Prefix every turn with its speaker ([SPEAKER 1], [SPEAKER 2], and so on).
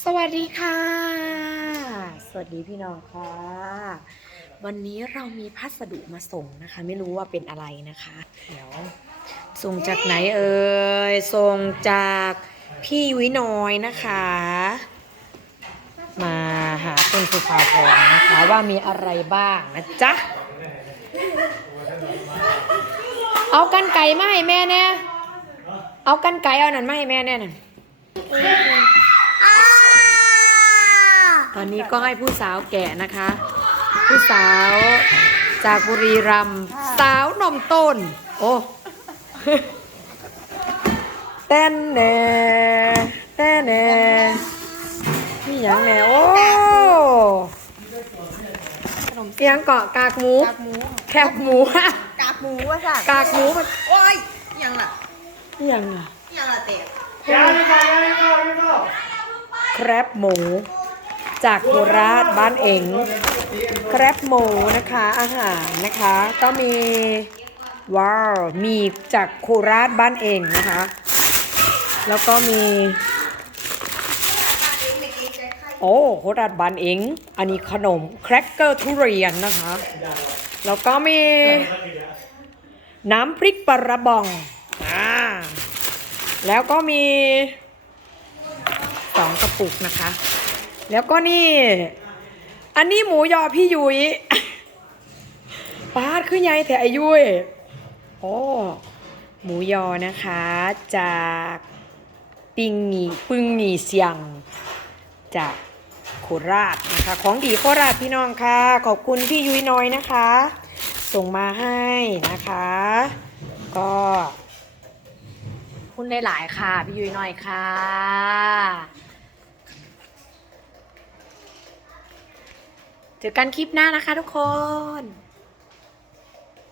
[SPEAKER 1] สวัสดีค่ะ สวัสดีพี่น้องค่ะ วันนี้เรามีพัสดุมาส่งนะคะ ไม่รู้ว่าเป็นอะไรนะคะ เดี๋ยว ส่งจากไหนเอ่ย ส่งจากพี่ยุ้ยน้อยนะคะ มาหาคุณสุภาพรนะคะว่ามีอะไรบ้างนะจ๊ะ เอากันไก่มาให้แม่แน่ เอากันไก่เอานั่นมาให้แม่แน่นั่น ตอนนี้ก็ให้ผู้สาวแก่นะคะ ผู้สาวจากบุรีรัมย์สาวนมต้น โอ้เต้นแหน่เต้นแหน่นี่หยังแหน่โอ้เสียงเกาะกากหมู
[SPEAKER 2] กากหมู
[SPEAKER 1] แคบหมู
[SPEAKER 2] กากหมูว่าสั่น
[SPEAKER 1] กากหมูมัน
[SPEAKER 2] โอ้ยยังล่ะ
[SPEAKER 1] นี่หยังอะ
[SPEAKER 2] ยังล่ะเตะ
[SPEAKER 1] แครบหมู จากโคราชบ้านเองแครบหมูนะคะอาหารนะคะ ก็มีว้าวมีจากโคราชบ้านเองนะคะ แล้วก็มี โอ้โคราชบ้านเองอันนี้ขนมแครกเกอร์ทุเรียนนะคะ แล้วก็มี น้ำพริกปลาระบองอ่าแล้วก็มีสองกระปุกนะคะ แล้วก็นี่ อันนี้หมูยอพี่ยุย้ยปาดขึ้นใหญ่แต่อายุยโอ้หมูยอนะคะ จากปิงหนีปึงหนีเสียง จากโคราชนะคะ ของดีโคราชพี่น้องค่ะ ขอบคุณพี่ยุ้ยน้อยนะคะ ส่งมาให้นะคะ ก็คุณหลายๆค่ะ พี่ยุ้ยน้อยค่ะ เจอกันคลิปหน้านะคะทุกคน